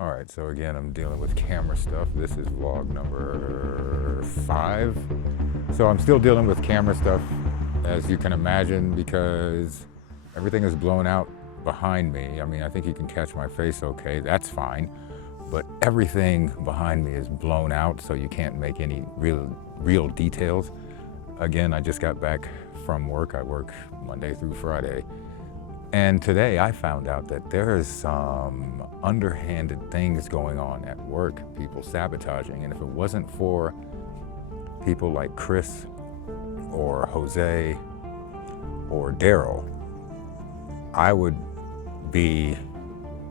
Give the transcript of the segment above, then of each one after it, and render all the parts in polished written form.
All right, so again, I'm dealing with camera stuff. This is vlog number 5. So I'm still dealing with camera stuff, as you can imagine, because everything is blown out behind me. I mean, I think you can catch my face okay, that's fine. But everything behind me is blown out, so you can't make any real details. Again, I just got back from work. I work Monday through Friday. And today I found out that there is some underhanded things going on at work, people sabotaging. And if it wasn't for people like Chris or Jose or Daryl, I would be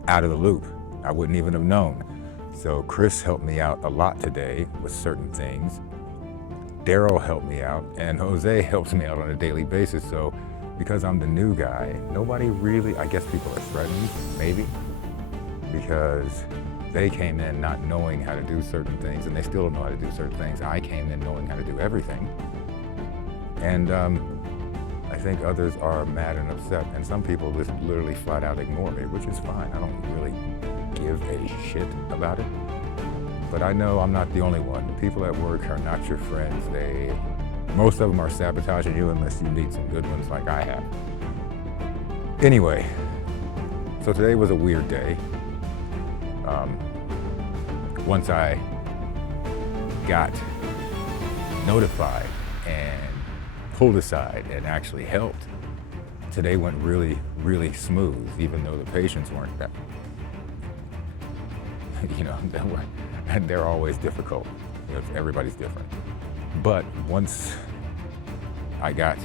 out of the loop. I wouldn't even have known. So Chris helped me out a lot today with certain things. Daryl helped me out, and Jose helps me out on a daily basis. So because I'm the new guy, nobody really, I guess people are threatened, maybe, because they came in not knowing how to do certain things, and they still don't know how to do certain things. I came in knowing how to do everything. And I think others are mad and upset, and some people just literally flat out ignore me, which is fine. I don't really give a shit about it. But I know I'm not the only one. The people at work are not your friends. Most of them are sabotaging you unless you meet some good ones like I have. Anyway, so today was a weird day. Once I got notified and pulled aside and actually helped, today went really smooth, even though the patients weren't that. You know, they're always difficult. You know, everybody's different. But once I got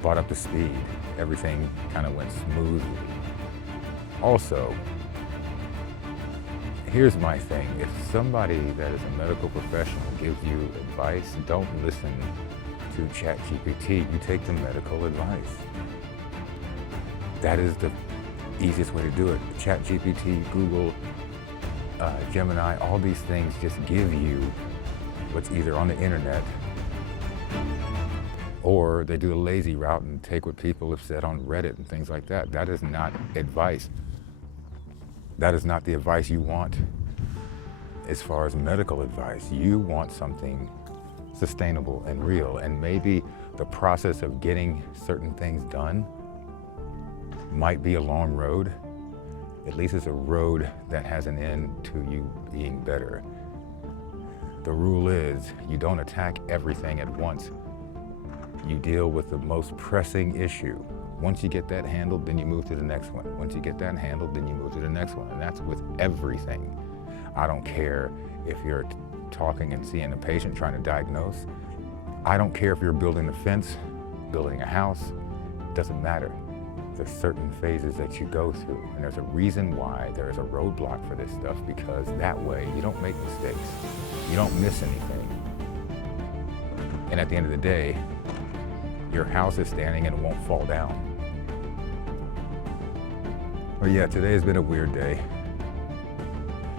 brought up to speed, everything kind of went smoothly. Also, here's my thing. If somebody that is a medical professional gives you advice, don't listen to ChatGPT. You take the medical advice. That is the easiest way to do it. ChatGPT, Google, Gemini, all these things just give you what's either on the internet, or they do the lazy route and take what people have said on Reddit and things like that. That is not advice. That is not the advice you want as far as medical advice. You want something sustainable and real, and maybe the process of getting certain things done might be a long road. At least it's a road that has an end to you being better. The rule is you don't attack everything at once. You deal with the most pressing issue. Once you get that handled, then you move to the next one. Once you get that handled, then you move to the next one. And that's with everything. I don't care if you're talking and seeing a patient trying to diagnose. I don't care if you're building a fence, building a house. It doesn't matter. There's certain phases that you go through, and there's a reason why there is a roadblock for this stuff, because that way you don't make mistakes. You don't miss anything. And at the end of the day, your house is standing and it won't fall down. But yeah, today has been a weird day.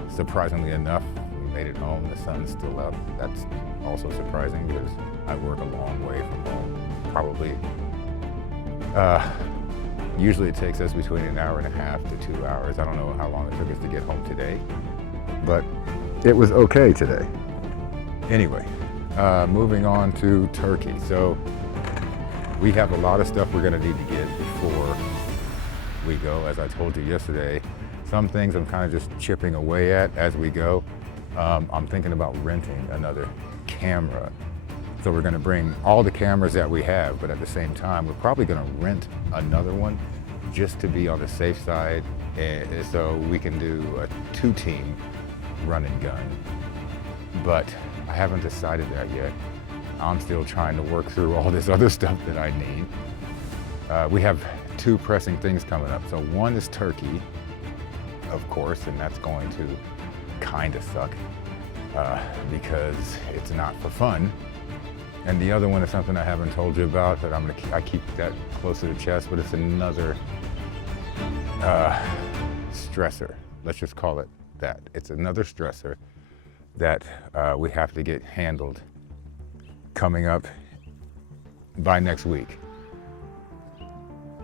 Surprisingly enough, we made it home. The sun's still up. That's also surprising because I work a long way from home. Probably, usually it takes us between an hour and a half to 2 hours. I don't know how long it took us to get home today, but it was okay today. Anyway, moving on to turkey. So we have a lot of stuff we're gonna need to get before we go. As I told you yesterday, some things I'm kind of just chipping away at as we go. I'm thinking about renting another camera. So we're gonna bring all the cameras that we have, but at the same time, we're probably gonna rent another one just to be on the safe side, and so we can do a 2-team run and gun. But I haven't decided that yet. I'm still trying to work through all this other stuff that I need. We have 2 pressing things coming up. So one is turkey, of course, and that's going to kind of suck because it's not for fun. And the other one is something I haven't told you about, that I keep that close to the chest, but it's another stressor. Let's just call it that. It's another stressor that we have to get handled coming up by next week.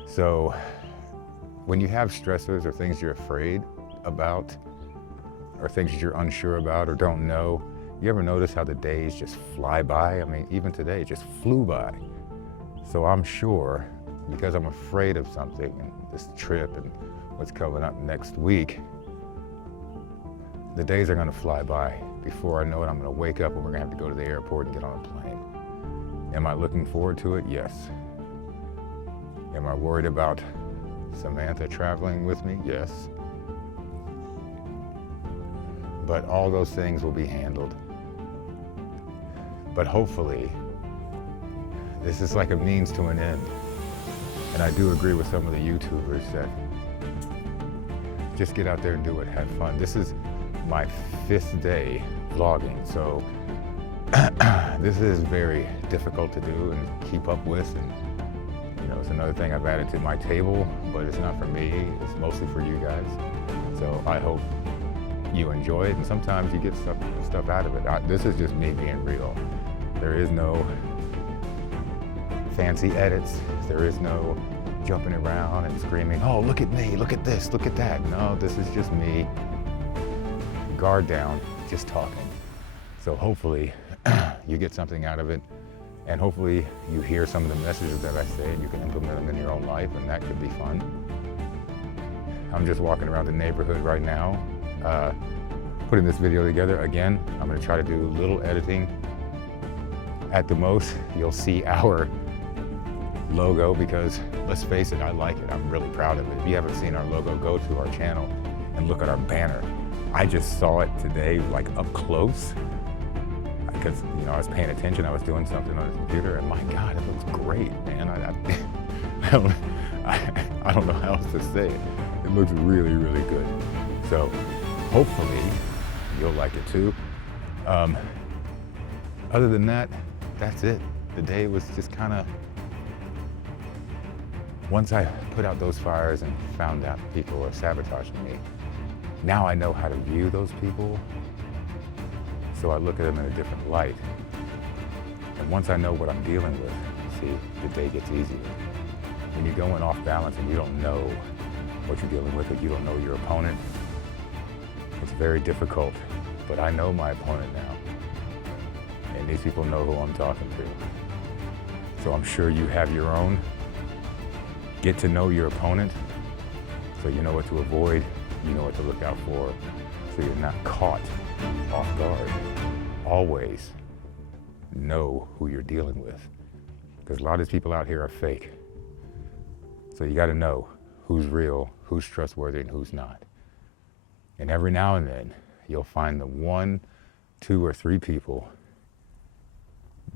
So when you have stressors or things you're afraid about, or things that you're unsure about or don't know. You ever notice how the days just fly by? I mean, even today, it just flew by. So I'm sure, because I'm afraid of something, and this trip and what's coming up next week, the days are gonna fly by. Before I know it, I'm gonna wake up and we're gonna have to go to the airport and get on a plane. Am I looking forward to it? Yes. Am I worried about Samantha traveling with me? Yes. But all those things will be handled. But hopefully, this is like a means to an end. And I do agree with some of the YouTubers that just get out there and do it, have fun. This is my 5th day vlogging, so this is very difficult to do and keep up with. And you know, it's another thing I've added to my table, but it's not for me, it's mostly for you guys. So I hope you enjoy it, and sometimes you get stuff out of it. This is just me being real. There is no fancy edits. There is no jumping around and screaming, oh, look at me, look at this, look at that. No, this is just me, guard down, just talking. So hopefully you get something out of it, and hopefully you hear some of the messages that I say and you can implement them in your own life, and that could be fun. I'm just walking around the neighborhood right now, putting this video together. Again, I'm gonna try to do little editing. At the most, you'll see our logo, because let's face it, I like it. I'm really proud of it. If you haven't seen our logo, go to our channel and look at our banner. I just saw it today, like up close, because you know I was paying attention. I was doing something on the computer, and my God, it looks great, man. I don't know how else to say it. It looks really, really good. So hopefully you'll like it too. Other than that, that's it. The day was just kind of, once I put out those fires and found out people are sabotaging me, now I know how to view those people. So I look at them in a different light. And once I know what I'm dealing with, see, the day gets easier. When you're going off balance and you don't know what you're dealing with, or you don't know your opponent, it's very difficult. But I know my opponent now. And these people know who I'm talking to. So I'm sure you have your own. Get to know your opponent so you know what to avoid, you know what to look out for, so you're not caught off guard. Always know who you're dealing with, because a lot of these people out here are fake. So you got to know who's real, who's trustworthy, and who's not. And every now and then, you'll find the 1, 2, or 3 people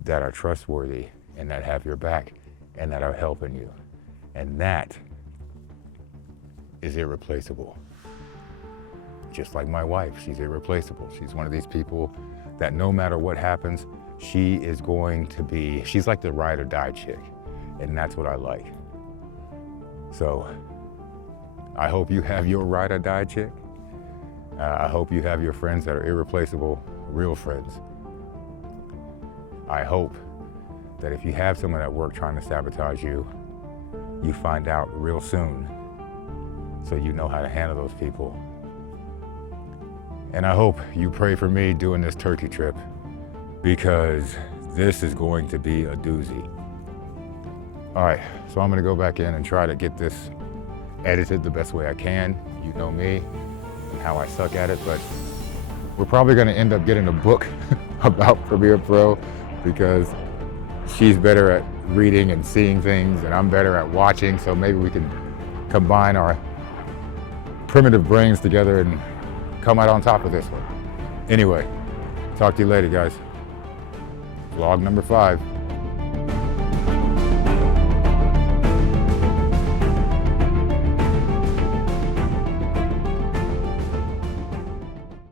that are trustworthy and that have your back and that are helping you. And that is irreplaceable. Just like my wife, she's irreplaceable. She's one of these people that no matter what happens, she is going to be, she's like the ride or die chick. And that's what I like. So I hope you have your ride or die chick. I hope you have your friends that are irreplaceable, real friends. I hope that if you have someone at work trying to sabotage you, you find out real soon so you know how to handle those people. And I hope you pray for me doing this turkey trip, because this is going to be a doozy. All right, so I'm gonna go back in and try to get this edited the best way I can. You know me and how I suck at it, but we're probably gonna end up getting a book about Premiere Pro, because she's better at reading and seeing things and I'm better at watching, so maybe we can combine our primitive brains together and come out on top of this one. Anyway, talk to you later, guys. Vlog number 5.